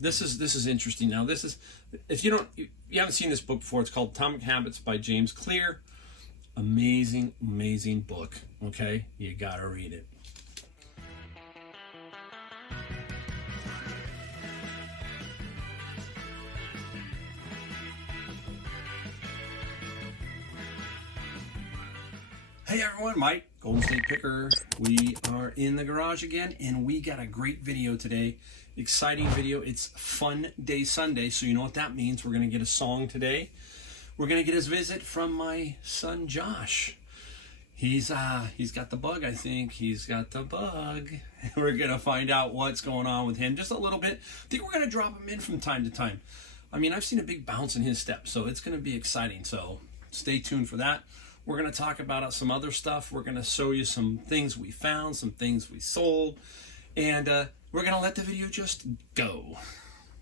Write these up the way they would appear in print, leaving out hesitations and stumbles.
This is interesting. Now, this is, if you haven't seen this book before, it's called Atomic Habits by James Clear. Amazing, amazing book. Okay, you gotta read it. Hey everyone, Mike, Golden State Picker. We are in the garage again, and we got a great video today. Exciting video. It's Fun Day Sunday, so you know what that means. We're going to get a song today. We're going to get his visit from my son Josh. He's got the bug, I think. He's got the bug. We're going to find out what's going on with him just a little bit. I think we're going to drop him in from time to time. I mean, I've seen a big bounce in his step, so it's going to be exciting. So stay tuned for that. We're going to talk about some other stuff. We're going to show you some things we found, some things we sold, and we're going to let the video just go.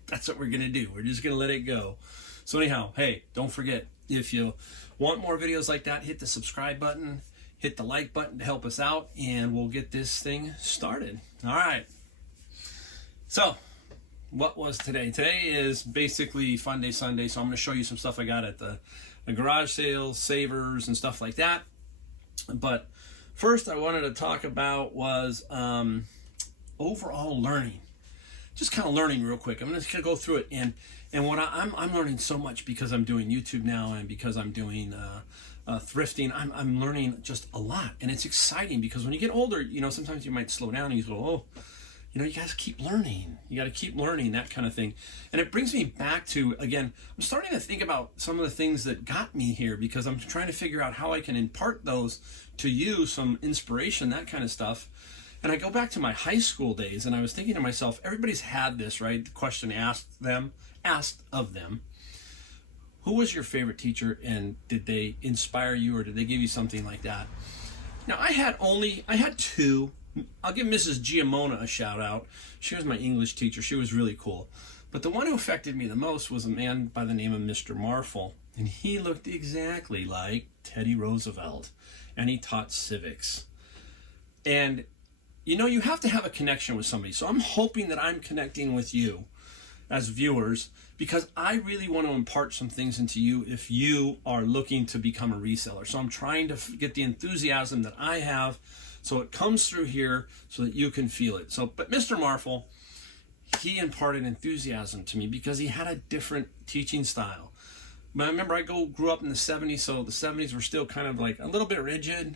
That's what we're going to do. We're just going to let it go. So anyhow, hey, don't forget, if you want more videos like that, hit the subscribe button, hit the like button to help us out, and we'll get this thing started. All right. So what was today? Today is basically Fun Day Sunday, so I'm going to show you some stuff I got at the garage sales, savers, and stuff like that. But first I wanted to talk about was overall learning. Just kind of learning real quick. I'm just going to go through it. And what I'm learning so much because I'm doing YouTube now and because I'm doing thrifting. I'm learning just a lot. And it's exciting because when you get older, you know, sometimes you might slow down and you go, oh, you know, you guys keep learning. You got to keep learning, that kind of thing. And it brings me back to, again, I'm starting to think about some of the things that got me here because I'm trying to figure out how I can impart those to you, some inspiration, that kind of stuff. And I go back to my high school days and I was thinking to myself, everybody's had this, right? The question asked of them, who was your favorite teacher and did they inspire you or did they give you something like that? Now I had two. I'll give Mrs. Giamona a shout out. She was my English teacher. She was really cool. But the one who affected me the most was a man by the name of Mr. Marfel. And he looked exactly like Teddy Roosevelt. And he taught civics. And, you know, you have to have a connection with somebody. So I'm hoping that I'm connecting with you as viewers because I really want to impart some things into you if you are looking to become a reseller. So I'm trying to get the enthusiasm that I have so it comes through here so that you can feel it. So, but Mr. Marfel, he imparted enthusiasm to me because he had a different teaching style. But I remember I grew up in the 70s, so the 70s were still kind of like a little bit rigid.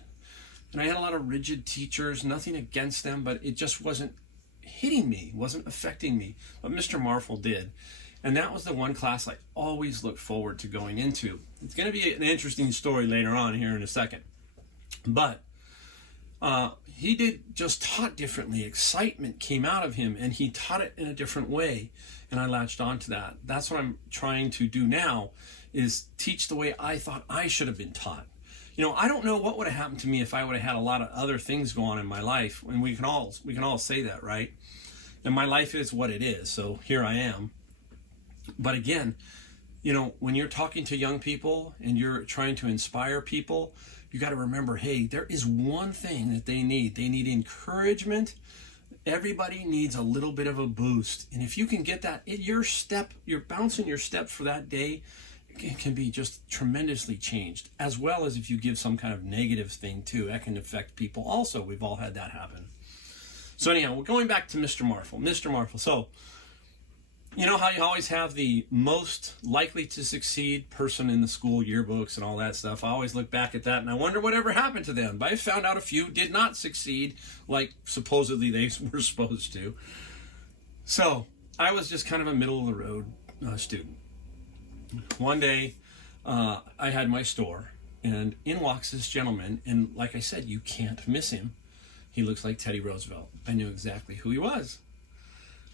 And I had a lot of rigid teachers, nothing against them, but it just wasn't hitting me, wasn't affecting me. But Mr. Marfel did. And that was the one class I always looked forward to going into. It's going to be an interesting story later on here in a second. But he just taught differently. Excitement came out of him and he taught it in a different way. And I latched onto that. That's what I'm trying to do now is teach the way I thought I should have been taught. You know, I don't know what would have happened to me if I would have had a lot of other things go on in my life. And we can all say that, right? And my life is what it is. So here I am. But again, you know, when you're talking to young people and you're trying to inspire people, you got to remember, hey, there is one thing that they need. They need encouragement. Everybody needs a little bit of a boost. And if you can get that, your bounce in your step for that day, it can be just tremendously changed. As well as if you give some kind of negative thing too, that can affect people also. We've all had that happen. So anyhow, we're going back to Mr. Marfel. Mr. Marfel. So, you know how you always have the most likely to succeed person in the school yearbooks and all that stuff. I always look back at that and I wonder whatever happened to them. But I found out a few did not succeed like supposedly they were supposed to. So I was just kind of a middle of the road student. One day I had my store and in walks this gentleman. And like I said, you can't miss him. He looks like Teddy Roosevelt. I knew exactly who he was.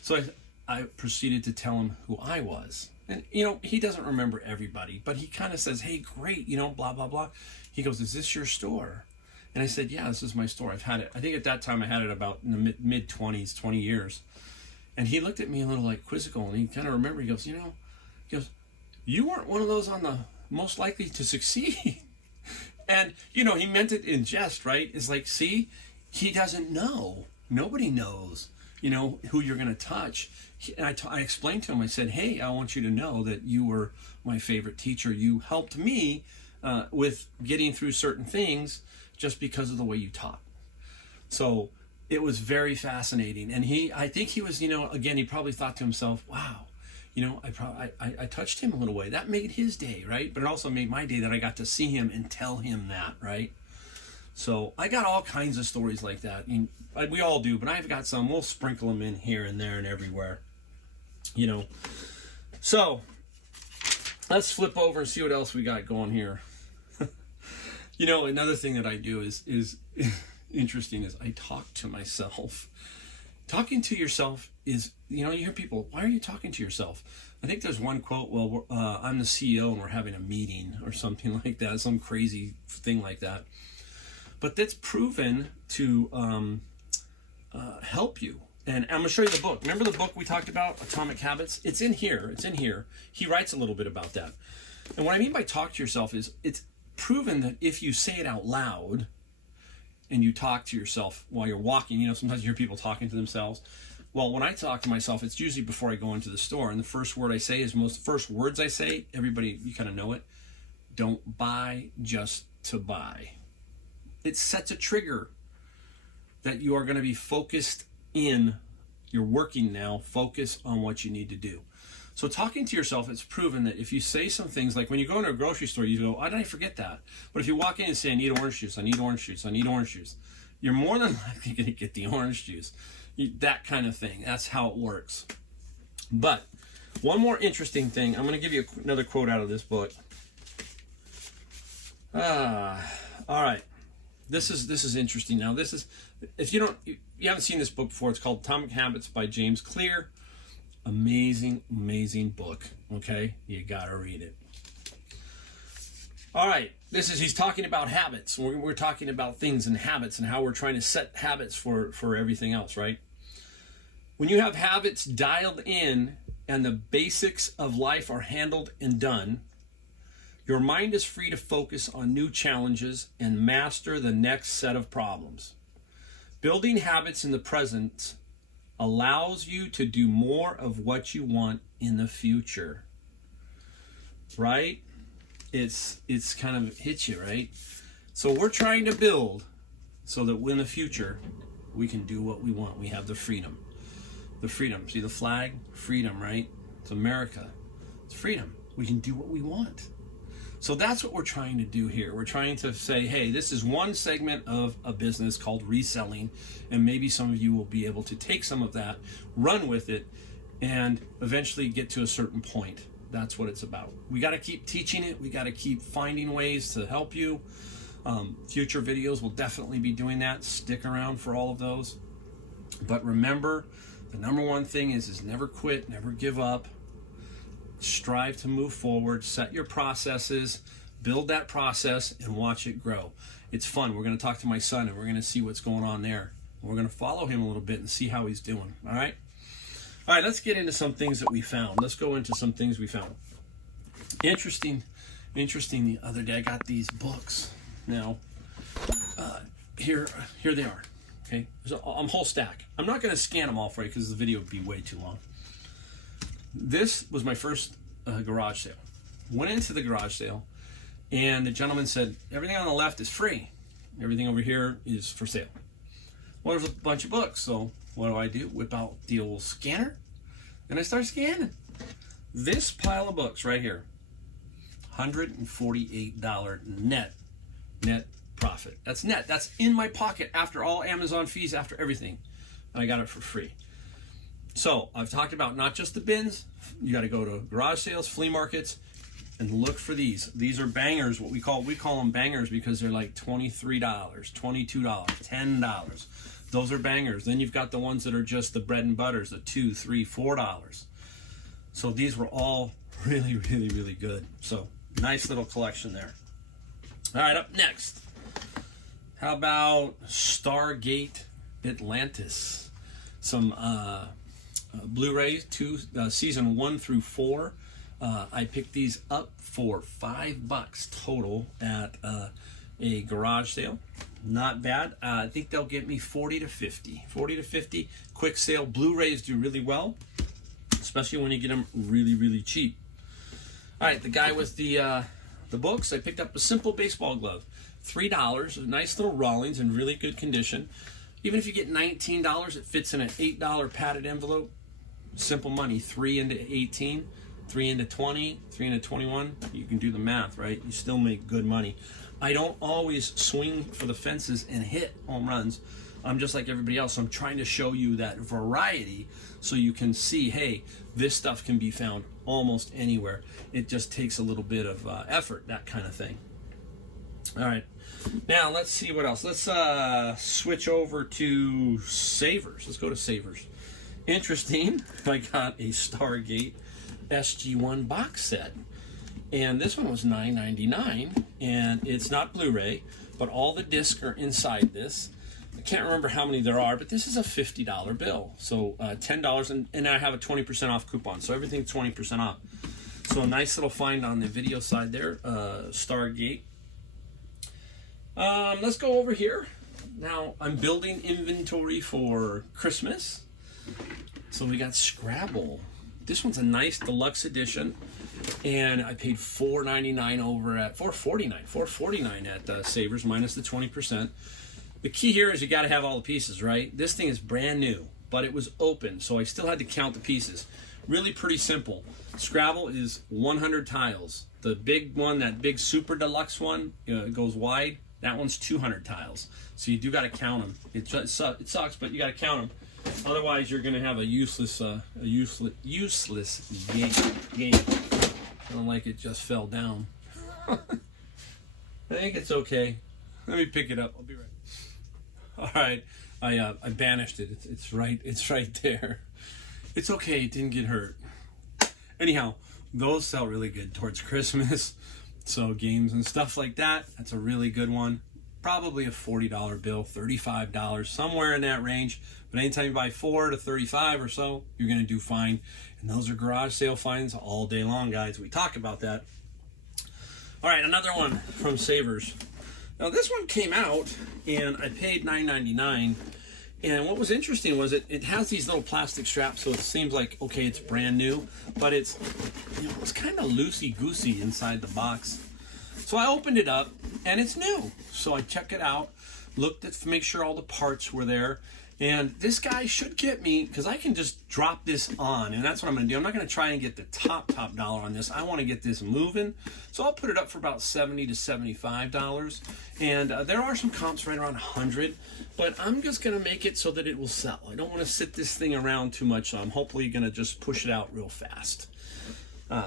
So I proceeded to tell him who I was. And, you know, he doesn't remember everybody, but he kind of says, hey, great, you know, blah, blah, blah. He goes, is this your store? And I said, yeah, this is my store. I've had it. I think at that time I had it about in the mid-20s, 20 years. And he looked at me a little like quizzical, and he kind of remembered. He goes, you weren't one of those on the most likely to succeed. And, you know, he meant it in jest, right? It's like, see, he doesn't know. Nobody knows. you know, who you're going to touch. And I explained to him, I said, hey, I want you to know that you were my favorite teacher. You helped me with getting through certain things just because of the way you taught. So it was very fascinating. And I think he was, you know, again, he probably thought to himself, wow, you know, I touched him a little way. That made his day, right? But it also made my day that I got to see him and tell him that, right? So I got all kinds of stories like that. We all do, but I've got some. We'll sprinkle them in here and there and everywhere, you know. So let's flip over and see what else we got going here. You know, another thing that I do is interesting is I talk to myself. Talking to yourself is, you know, you hear people, why are you talking to yourself? I think there's one quote, well, I'm the CEO and we're having a meeting or something like that, some crazy thing like that. But that's proven to help you. And I'm going to show you the book. Remember the book we talked about, Atomic Habits? It's in here. It's in here. He writes a little bit about that. And what I mean by talk to yourself is it's proven that if you say it out loud and you talk to yourself while you're walking, you know, sometimes you hear people talking to themselves. Well, when I talk to myself, it's usually before I go into the store. And the first word I say is first words I say, everybody, you kind of know it. Don't buy just to buy. It sets a trigger that you are going to be focused in. You're working now, focus on what you need to do. So talking to yourself, it's proven that if you say some things like when you go into a grocery store, you go, why did I forget that? But if you walk in and say, I need orange juice, I need orange juice, I need orange juice, you're more than likely going to get the orange juice. That kind of thing. That's how it works. But one more interesting thing, I'm going to give you another quote out of this book. All right. This is interesting. Now, this is, if you haven't seen this book before, it's called Atomic Habits by James Clear. Amazing, amazing book. Okay, you gotta read it. All right, he's talking about habits. We're talking about things and habits and how we're trying to set habits for everything else, right? When you have habits dialed in and the basics of life are handled and done, your mind is free to focus on new challenges and master the next set of problems. Building habits in the present allows you to do more of what you want in the future. Right? It's kind of hits you, right? So we're trying to build so that in the future we can do what we want. We have the freedom. The freedom. See the flag? Freedom, right? It's America. It's freedom. We can do what we want. So that's what we're trying to do here. We're trying to say, hey, this is one segment of a business called reselling, and maybe some of you will be able to take some of that, run with it, and eventually get to a certain point. That's what it's about. We got to keep teaching it. We got to keep finding ways to help you. Future videos will definitely be doing that. Stick around for all of those. But remember, the number one thing is never quit, never give up. Strive to move forward, set your processes, build that process, and watch it grow. It's fun. We're going to talk to my son, and we're going to see what's going on there. We're going to follow him a little bit and see how he's doing. All right? All right, let's get into some things that we found. Let's go into some things we found. Interesting. The other day, I got these books. Now, here they are. Okay? There's a whole stack. I'm not going to scan them all for you because the video would be way too long. This was my first garage sale. Went into the garage sale, and the gentleman said, everything on the left is free. Everything over here is for sale. Well, there's a bunch of books, so what do? Whip out the old scanner, and I start scanning. This pile of books right here, $148 net profit. That's net. That's in my pocket after all Amazon fees, after everything. And I got it for free. So I've talked about not just the bins. You got to go to garage sales, flea markets, and look for these. These are bangers. What we call them bangers because they're like $23, $22, $10. Those are bangers. Then you've got the ones that are just the bread and butters, the $2, $3, $4. So these were all really, really, really good. So nice little collection there. All right, up next. How about Stargate Atlantis? Some Blu-rays, season 1 through 4. I picked these up for $5 total at a garage sale. Not bad. I think they'll get me 40 to 50. 40 to 50. Quick sale. Blu-rays do really well, especially when you get them really, really cheap. All right, the guy with the books, I picked up a simple baseball glove. $3. A nice little Rawlings in really good condition. Even if you get $19, it fits in an $8 padded envelope. Simple money. 3 into 18, 3 into 20, 3 into 21. You can do the math, right? You still make good money. I don't always swing for the fences and hit home runs. I'm just like everybody else. So I'm trying to show you that variety so you can see, hey, this stuff can be found almost anywhere. It just takes a little bit of effort, that kind of thing. All right, now let's see what else. Let's switch over to Savers. Let's go to Savers. Interesting, I got a Stargate SG-1 box set. And this one was $9.99, and it's not Blu-ray, but all the discs are inside this. I can't remember how many there are, but this is a $50 bill. So $10, and I have a 20% off coupon, so everything's 20% off. So a nice little find on the video side there, Stargate. Let's go over here. Now, I'm building inventory for Christmas. So we got Scrabble. This one's a nice deluxe edition. And I paid $4.99 over at $4.49 at Savers minus the 20%. The key here is you got to have all the pieces, right? This thing is brand new, but it was open, so I still had to count the pieces. Really pretty simple. Scrabble is 100 tiles. The big one, that big super deluxe one, goes wide. That one's 200 tiles. So you do got to count them. It sucks, but you got to count them. Otherwise, you're going to have a useless game. I don't like it just fell down. I think it's okay. Let me pick it up. I'll be right. All right, I banished it. It's right there. It's okay. It didn't get hurt. Anyhow, those sell really good towards Christmas. So games and stuff like that. That's a really good one. Probably a $40 bill, $35, somewhere in that range. But anytime you buy 4 to 35 or so, you're going to do fine. And those are garage sale finds all day long, guys. We talk about that. All right, another one from Savers. Now, this one came out, and I paid $9.99. And what was interesting was it has these little plastic straps, so it seems like, okay, it's brand new. But it's kind of loosey-goosey inside the box. So I opened it up, and it's new. So I checked it out, looked at make sure all the parts were there. And this guy should get me, because I can just drop this on, and that's what I'm going to do. I'm not going to try and get the top dollar on this. I want to get this moving. So I'll put it up for about $70 to $75. And there are some comps right around 100, but I'm just going to make it so that it will sell. I don't want to sit this thing around too much, so I'm hopefully going to just push it out real fast.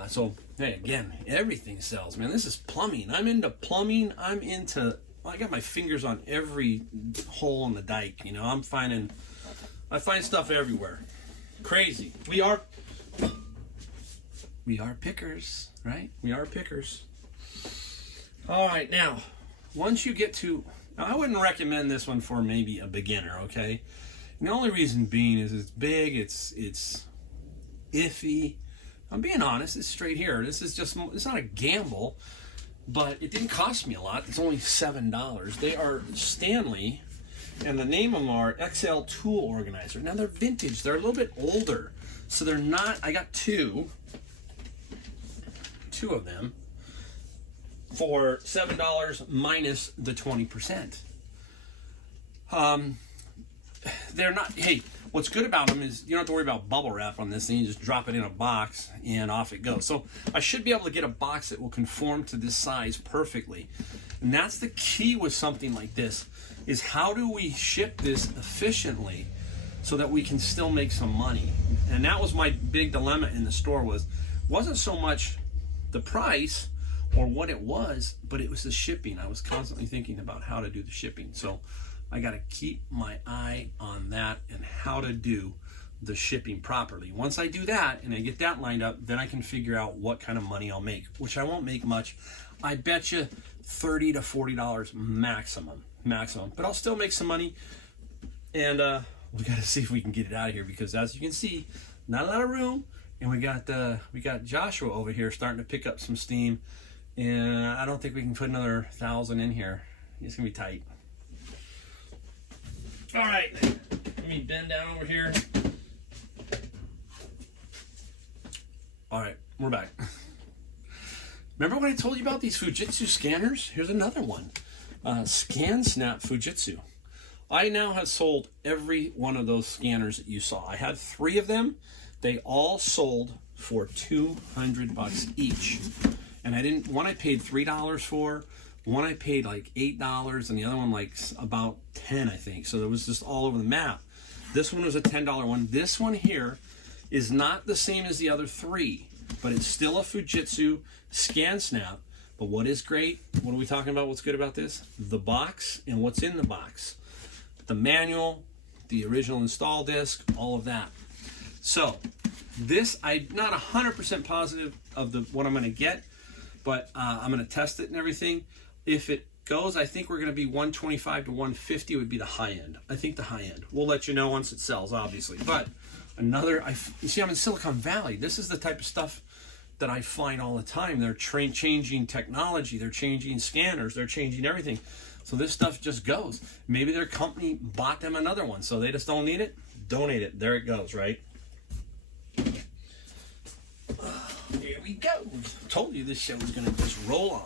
So, hey, again, everything sells, man. This is plumbing. I'm into plumbing. I got my fingers on every hole in the dike. I find stuff everywhere. Crazy. We are pickers, right? We are pickers. All right, now, once you get to, I wouldn't recommend this one for maybe a beginner, okay? And the only reason being is it's big, it's iffy. I'm being honest, it's straight here. It's not a gamble. But it didn't cost me a lot. It's only $7. They are Stanley, and the name of them are XL Tool Organizer. Now, they're vintage. They're a little bit older. So they're not, I got two of them for $7 minus the 20%. They're not, hey, what's good about them is you don't have to worry about bubble wrap on this thing. You just drop it in a box and off it goes. So I should be able to get a box that will conform to this size perfectly. And that's the key with something like this, is how do we ship this efficiently so that we can still make some money? And that was my big dilemma in the store, wasn't so much the price or what it was, but it was the shipping. I was constantly thinking about how to do the shipping. So I got to keep my eye on that and how to do the shipping properly. Once I do that and I get that lined up, then I can figure out what kind of money I'll make, which I won't make much. I bet you $30 to $40 maximum. But I'll still make some money. And we got to see if we can get it out of here, because as you can see, not a lot of room. And we got Joshua over here starting to pick up some steam. And I don't think we can put another 1,000 in here. It's going to be tight. All right, let me bend down over here. All right, we're back. Remember when I told you about these Fujitsu scanners? Here's another one. ScanSnap Fujitsu. I now have sold every one of those scanners that you saw. I had 3 of them. They all sold for $200 each. And one I paid $3 for, one I paid like $8, and the other one like about 10, I think. So it was just all over the map. This one was a $10 one. This one here is not the same as the other 3, but it's still a Fujitsu ScanSnap. But what is great, what are we talking about? What's good about this? The box and what's in the box. The manual, the original install disc, all of that. So this, I'm not 100% positive of what I'm going to get, but I'm going to test it and everything. If it goes, I think we're going to be 125 to 150 would be the high end. I think the high end. We'll let you know once it sells, obviously. But you see, I'm in Silicon Valley. This is the type of stuff that I find all the time. They're changing technology. They're changing scanners. They're changing everything. So this stuff just goes. Maybe their company bought them another one, so they just don't need it. Donate it. There it goes, right? Here we go. Told you this show was going to just roll on.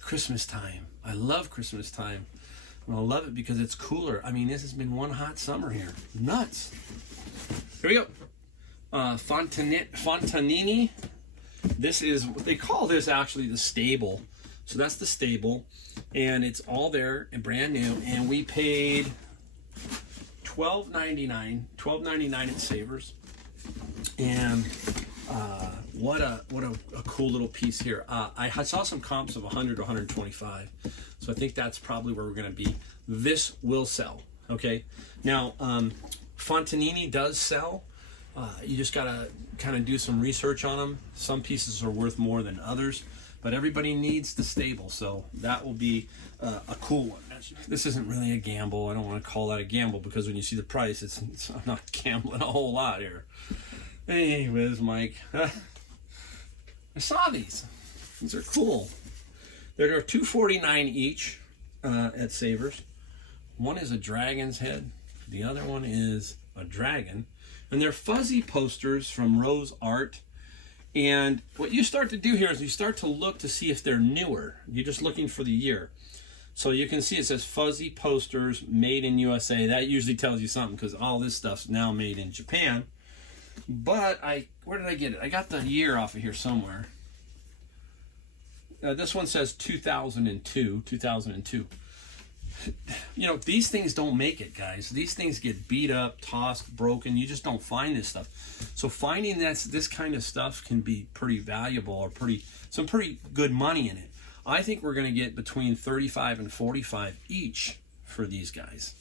Christmas time. I love Christmas time. And I love it because it's cooler. I mean, this has been one hot summer here. Nuts. Here we go. Fontanini. This is what they call this, actually, the stable. So that's the stable, and it's all there and brand new. And we paid $12.99 at Savers. And what a cool little piece here. I saw some comps of 100 to 125, so I think that's probably where we're going to be. This will sell. Okay. Now, Fontanini does sell. You just gotta kind of do some research on them. Some pieces are worth more than others. But everybody needs the stable, so that will be a cool one. This isn't really a gamble. I don't want to call that a gamble because when you see the price, I'm not gambling a whole lot here. Hey, Wiz Mike. I saw these. These are cool. They're $249 each at Savers. One is a dragon's head. The other one is a dragon. And they're fuzzy posters from Rose Art. And what you start to do here is you start to look to see if they're newer. You're just looking for the year. So you can see it says fuzzy posters made in USA. That usually tells you something because all this stuff's now made in Japan. But where did I get it? I got the year off of here somewhere. This one says 2002. You know, these things don't make it, guys. These things get beat up, tossed, broken. You just don't find this stuff. So finding this kind of stuff can be pretty valuable or some pretty good money in it. I think we're going to get between 35 and 45 each for these guys.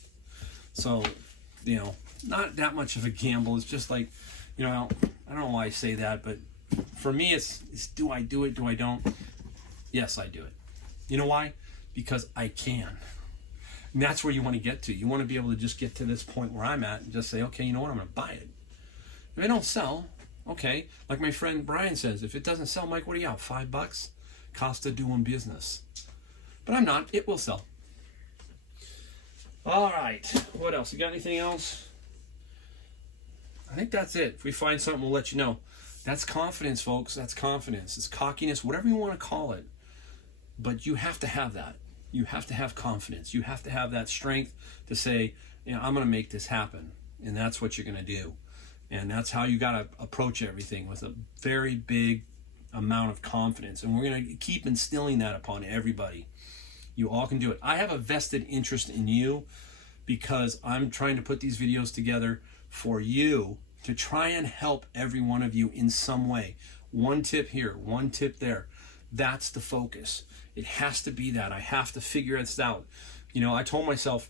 So, you know, not that much of a gamble. It's just like, you know, I don't know why I say that, but for me, it's do I do it? Do I don't? Yes, I do it. You know why? Because I can. And that's where you want to get to. You want to be able to just get to this point where I'm at and just say, okay, you know what? I'm going to buy it. If it don't sell, okay. Like my friend Brian says, if it doesn't sell, Mike, what are you out? $5? Cost of doing business. But I'm not. It will sell. All right. What else? You got anything else? I think that's it. If we find something, we'll let you know. That's confidence, folks. That's confidence. It's cockiness, whatever you want to call it. But you have to have that. You have to have confidence. You have to have that strength to say, you know, I'm going to make this happen. And that's what you're going to do. And that's how you got to approach everything, with a very big amount of confidence. And we're going to keep instilling that upon everybody. You all can do it. I have a vested interest in you because I'm trying to put these videos together for you to try and help every one of you in some way. One tip here, one tip there. That's the focus. It has to be that. I have to figure this out. You know, I told myself,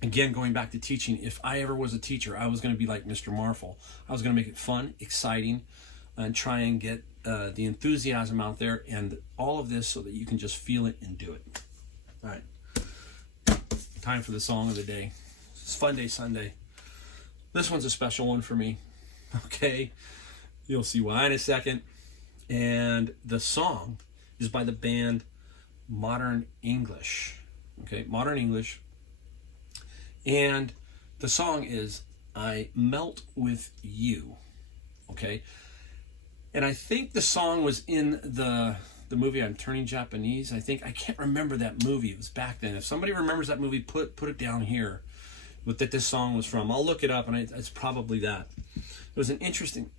again, going back to teaching, if I ever was a teacher, I was going to be like Mr. Marfel. I was going to make it fun, exciting, and try and get the enthusiasm out there and all of this so that you can just feel it and do it. All right. Time for the song of the day. It's Fun Day Sunday. This one's a special one for me. Okay. You'll see why in a second. And the song is by the band Modern English. Okay, Modern English. And the song is I Melt With You. Okay? And I think the song was in the movie I'm Turning Japanese. I can't remember that movie. It was back then. If somebody remembers that movie, put it down here. But that this song was from. I'll look it up, and it's probably that. It was an interesting.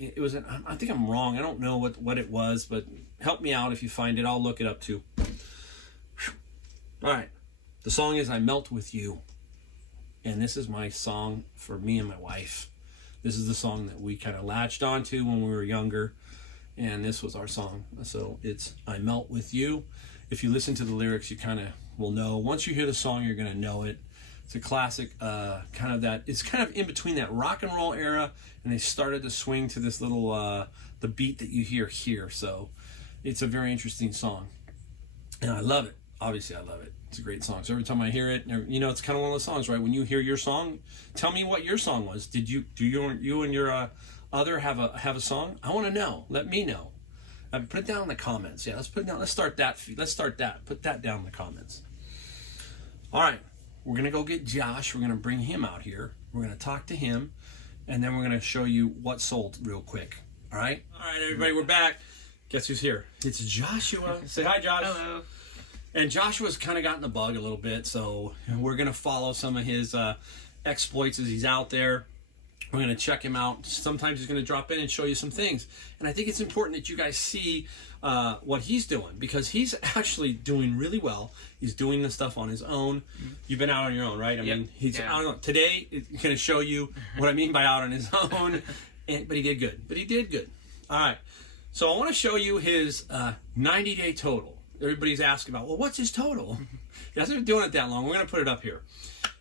I think I'm wrong. I don't know what it was, but help me out if you find it. I'll look it up too. All right. The song is I Melt With You. And this is my song for me and my wife. This is the song that we kind of latched onto when we were younger. And this was our song. So it's I Melt With You. If you listen to the lyrics, you kind of will know. Once you hear the song, you're going to know it. It's a classic, it's kind of in between that rock and roll era, and they started to swing to this little, the beat that you hear here. So it's a very interesting song. And I love it. Obviously, I love it. It's a great song. So every time I hear it, it's kind of one of those songs, right? When you hear your song, tell me what your song was. Do you and your other have a song? I want to know. Let me know. Put it down in the comments. Yeah, let's put it down. Let's start that. Put that down in the comments. All right, we're gonna go get Josh. We're gonna bring him out here. We're gonna talk to him, and then we're gonna show you what sold real quick. All right, everybody, we're back. Guess who's here? It's Joshua. Say hi, Josh. Hello. And Joshua's kind of gotten the bug a little bit, so we're going to follow some of his exploits as he's out there. We're going to check him out. Sometimes he's going to drop in and show you some things. And I think it's important that you guys see what he's doing, because he's actually doing really well. He's doing the stuff on his own. You've been out on your own, right? I mean, he's out on, today it's going to show you what I mean by out on his own. But he did good. All right. So I want to show you his 90-day total. Everybody's asking about, well, what's his total? He hasn't been doing it that long. We're going to put it up here.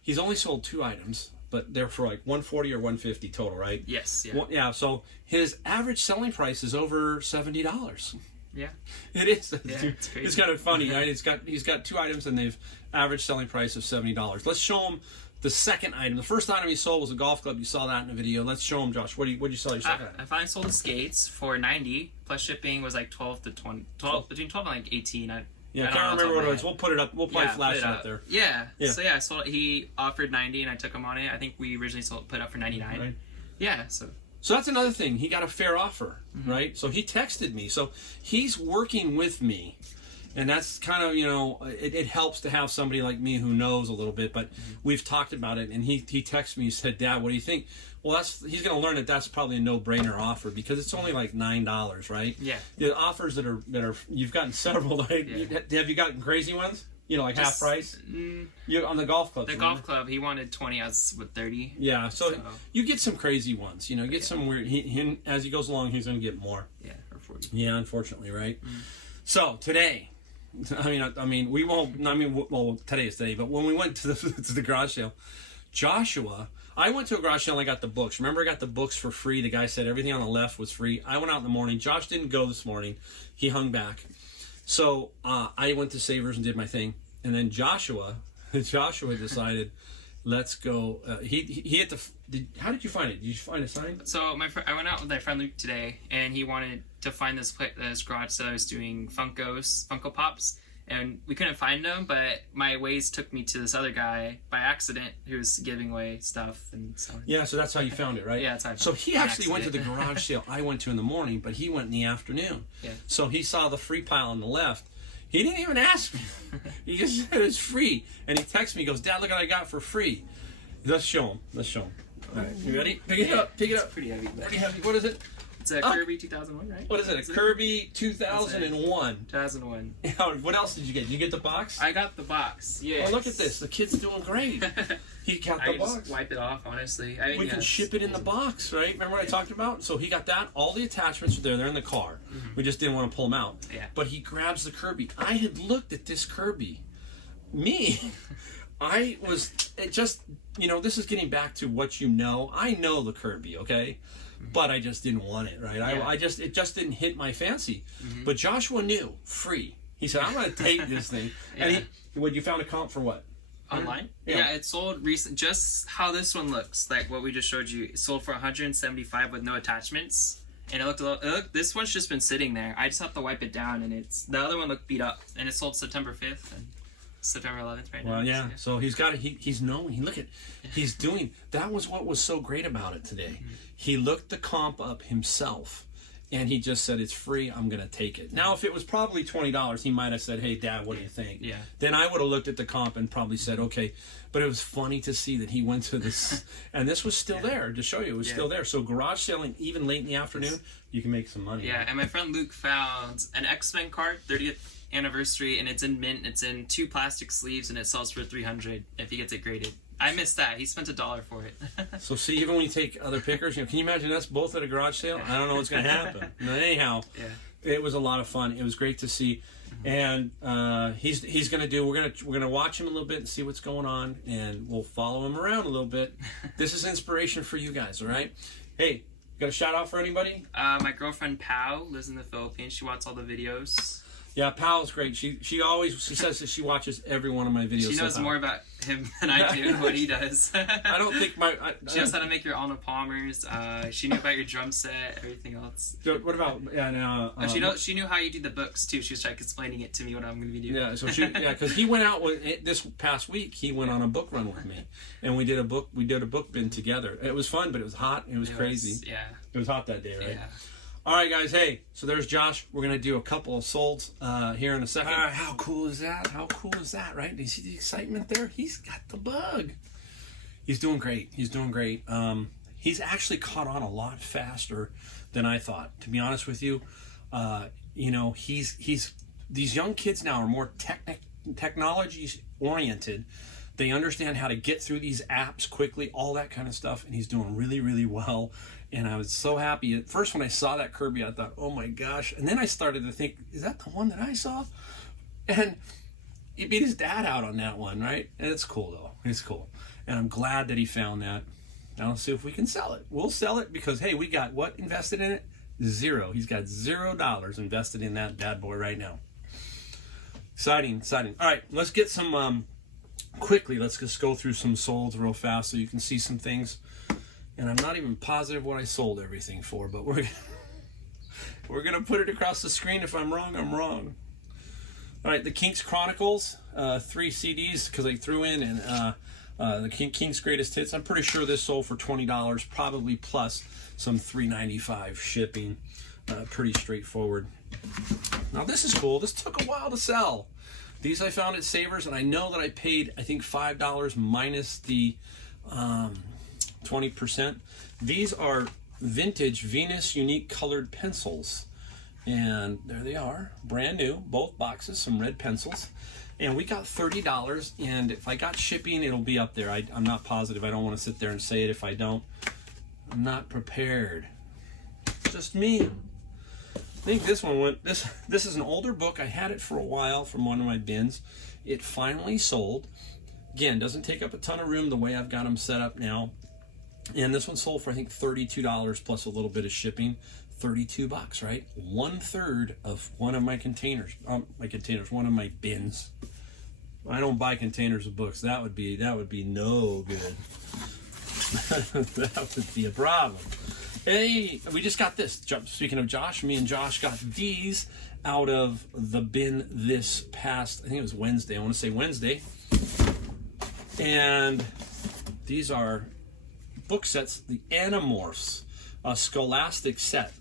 He's only sold 2 items, but they're for like $140 or $150 total, right? Yes. Yeah. Well, yeah. So his average selling price is over $70. Yeah. It is. Yeah, it's crazy. It's kind of funny, right? He's got 2 items, and they've average selling price of $70. Let's show him the second item. The first item he sold was a golf club. You saw that in the video. Let's show him, Josh. What'd you sell your second item? I finally sold the skates for $90 plus shipping was like $12 to $20, between $12 and like $18. I can't remember what it was. We'll put it up. We'll probably flash it up there. Yeah. So I sold. He offered $90 and I took him on it. I think we originally put it up for $99. Right. Yeah. So that's another thing. He got a fair offer, right? So he texted me. So he's working with me. And that's kind of, it helps to have somebody like me who knows a little bit, but we've talked about it, and he texted me, he said, Dad, what do you think? Well, he's going to learn that that's probably a no-brainer offer, because it's only like $9, right? Yeah. The offers that are you've gotten several, right? Yeah. Have you gotten crazy ones? Like half price? On the golf club. The golf club, he wanted 20, I was with 30. Yeah, so you get some crazy ones, get some weird, as he goes along, he's going to get more. Yeah, or 40. Yeah, unfortunately, right? So, today, we won't. Well, today is today. But when we went to the garage sale, Joshua, I went to a garage sale and I got the books. Remember, I got the books for free. The guy said everything on the left was free. I went out in the morning. Josh didn't go this morning. He hung back. So I went to Savers and did my thing. And then Joshua decided, let's go. He had to. How did you find it? Did you find a sign? So I went out with my friend Luke today, and he wanted to find this garage that I was doing Funko Pops, and we couldn't find them. But my Waze took me to this other guy by accident who was giving away stuff and so. Yeah, so that's how you found it, right? Yeah, that's how I found it. So he actually went to the garage sale I went to in the morning, but he went in the afternoon. Yeah. So he saw the free pile on the left. He didn't even ask me. He just said it's free, and he texts me. He goes, Dad, look what I got for free. Let's show him. All right, you ready? Pick it up. It's pretty heavy. Pretty heavy. What is it? It's a Kirby 2001, right? What is it? A Kirby 2001. 2001. What else did you get? Did you get the box? I got the box. Yeah. Oh, look at this. The kid's doing great. He got the box. I just wipe it off, honestly. We can ship it in the box, right? Remember what I talked about? So he got that. All the attachments are there. They're in the car. We just didn't want to pull them out. Yeah. But he grabs the Kirby. I had looked at this Kirby. This is getting back to what you know. I know the Kirby, okay? But I just didn't want it, right? Yeah. It just didn't hit my fancy. But Joshua knew, free. He said, I'm going to take this thing. And you found a comp for what? Online? Yeah, it sold recent. Just how this one looks, like what we just showed you. It sold for $175 with no attachments. And this one's just been sitting there. I just have to wipe it down, and the other one looked beat up. And it sold September 5th. And September 11th right now. Well, yeah. So he's got it. He's knowing. Look at, he's doing. That was what was so great about it today. He looked the comp up himself, and he just said, "It's free. I'm gonna take it." Now, if it was probably $20, he might have said, "Hey, Dad, what do you think?" Yeah. Then I would have looked at the comp and probably said, "Okay." But it was funny to see that he went to this, and this was still there to show you. It was still there. So garage selling, even late in the afternoon, you can make some money. Yeah, and my friend Luke found an X-Men card, 30th anniversary, and it's in mint. It's in 2 plastic sleeves, and it sells for $300 if he gets it graded. I missed that. He spent $1 for it. So see, even when you take other pickers, can you imagine us both at a garage sale? I don't know what's going to happen. But anyhow, it was a lot of fun. It was great to see. And he's going to do. We're gonna watch him a little bit and see what's going on, and we'll follow him around a little bit. This is inspiration for you guys. All right. Hey, got a shout out for anybody? My girlfriend Pau lives in the Philippines. She watches all the videos. Yeah, Pal's great. She says that she watches every one of my videos. She knows more about him than I do, what he does. I don't think she knows how to make your Arnold Palmers. She knew about your drum set, everything else. What about she knew how you do the books too. She was like explaining it to me what I'm going to be doing. Yeah, so because he went out this past week. He went on a book run with me, and we did a book bin together. It was fun, but it was hot. It was crazy. It was hot that day, right? Yeah. All right, guys. Hey, so there's Josh. We're going to do a couple of solds here in a second. How cool is that? How cool is that, right? Do you see the excitement there? He's got the bug. He's doing great. He's doing great. He's actually caught on a lot faster than I thought, to be honest with you. He's these young kids now are more technology oriented. They understand how to get through these apps quickly, all that kind of stuff, and he's doing really, really well. And I was so happy. At first, when I saw that Kirby, I thought, oh my gosh. And then I started to think, is that the one that I saw? And he beat his dad out on that one, right? And it's cool, though. It's cool. And I'm glad that he found that. Now let's see if we can sell it. We'll sell it because, hey, we got what invested in it? $0. He's got $0 invested in that bad boy right now. Exciting, exciting. All right, let's get some, quickly, let's just go through some solds real fast so you can see some things. And I'm not even positive what I sold everything for, but we're gonna put it across the screen. If I'm wrong, I'm wrong. All right, the Kinks Chronicles, 3 CDs because I threw in, and the Kinks Greatest Hits. I'm pretty sure this sold for $20, probably plus some $3.95 shipping. Pretty straightforward. Now this is cool. This took a while to sell. These I found at Savers, and I know that I paid, I think, $5 minus the 20%. These are vintage Venus Unique colored pencils, and there they are, brand new, both boxes, some red pencils, and we got $30. And if I got shipping, it'll be up there. I'm not positive. I don't want to sit there and say it if I don't. I'm not prepared. Just me. I think this one went. This is an older book. I had it for a while from one of my bins. It finally sold. Again, doesn't take up a ton of room the way I've got them set up now. And this one sold for, I think, $32 plus a little bit of shipping. $32, right? 1/3 of one of my containers. One of my bins. I don't buy containers of books. That would be no good. That would be a problem. Hey, we just got this. Speaking of Josh, me and Josh got these out of the bin this past, I think it was Wednesday. I want to say Wednesday. And these are book sets, the Animorphs, a Scholastic set.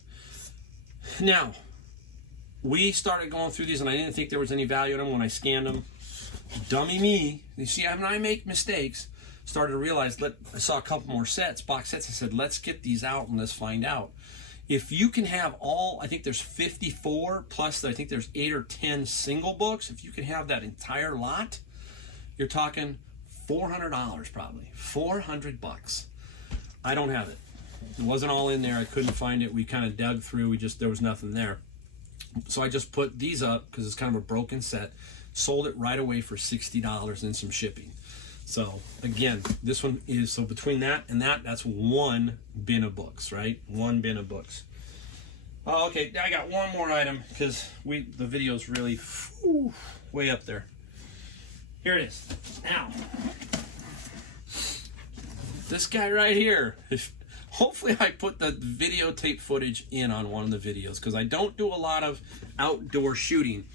Now, we started going through these, and I didn't think there was any value in them when I scanned them. Dummy me. You see, I make mistakes. Started to realize, I saw a couple more sets, box sets. I said, let's get these out and let's find out. If you can have all, I think there's 54, plus I think there's 8 or 10 single books. If you can have that entire lot, you're talking $400 probably. $400. I don't have it. It wasn't all in there. I couldn't find it. We kind of dug through. There was nothing there. So I just put these up because it's kind of a broken set. Sold it right away for $60 and some shipping. So again, this one is, so between that and that's one bin of books, right? One bin of books. Oh, okay, I got one more item because the video's really way up there. Here it is. Now, this guy right here. Hopefully I put the videotape footage in on one of the videos because I don't do a lot of outdoor shooting.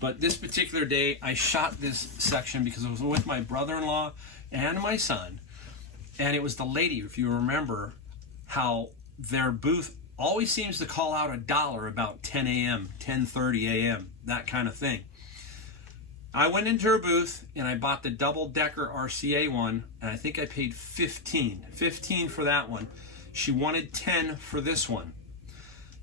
But this particular day, I shot this section because I was with my brother-in-law and my son. And it was the lady, if you remember, how their booth always seems to call out $1 about 10 a.m., 10:30 a.m., that kind of thing. I went into her booth and I bought the double-decker RCA one, and I think I paid $15 for that one. She wanted $10 for this one.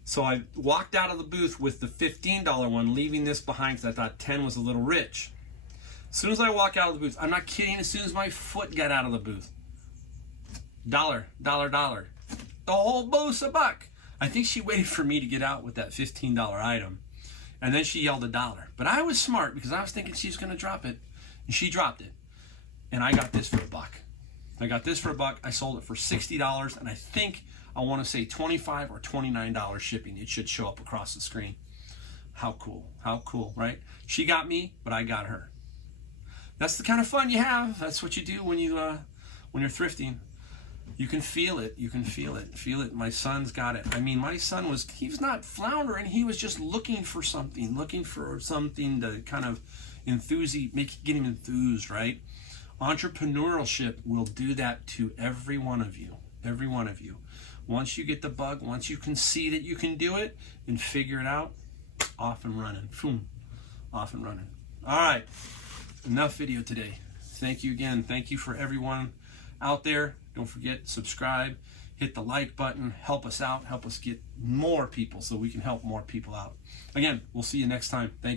So I walked out of the booth with the $15 one, leaving this behind because I thought 10 was a little rich. As soon as I walk out of the booth, I'm not kidding, as soon as my foot got out of the booth, dollar. The whole booth's $1. I think she waited for me to get out with that $15 item, and then she yelled $1. But I was smart because I was thinking she's going to drop it, and she dropped it. And I got this for $1. I got this for $1. I sold it for $60, and I think I want to say $25 or $29 shipping. It should show up across the screen. How cool, right? She got me, but I got her. That's the kind of fun you have. That's what you do when you're thrifting. You can feel it. Feel it. My son's got it. I mean, my son he was not floundering. He was just looking for something to kind of get him enthused, right? Entrepreneurship will do that to every one of you. Every one of you. Once you get the bug, once you can see that you can do it and figure it out, off and running. Boom. Off and running. All right. Enough video today. Thank you again. Thank you for everyone out there. Don't forget, subscribe, hit the like button, help us out, help us get more people so we can help more people out. Again, we'll see you next time. Thank you.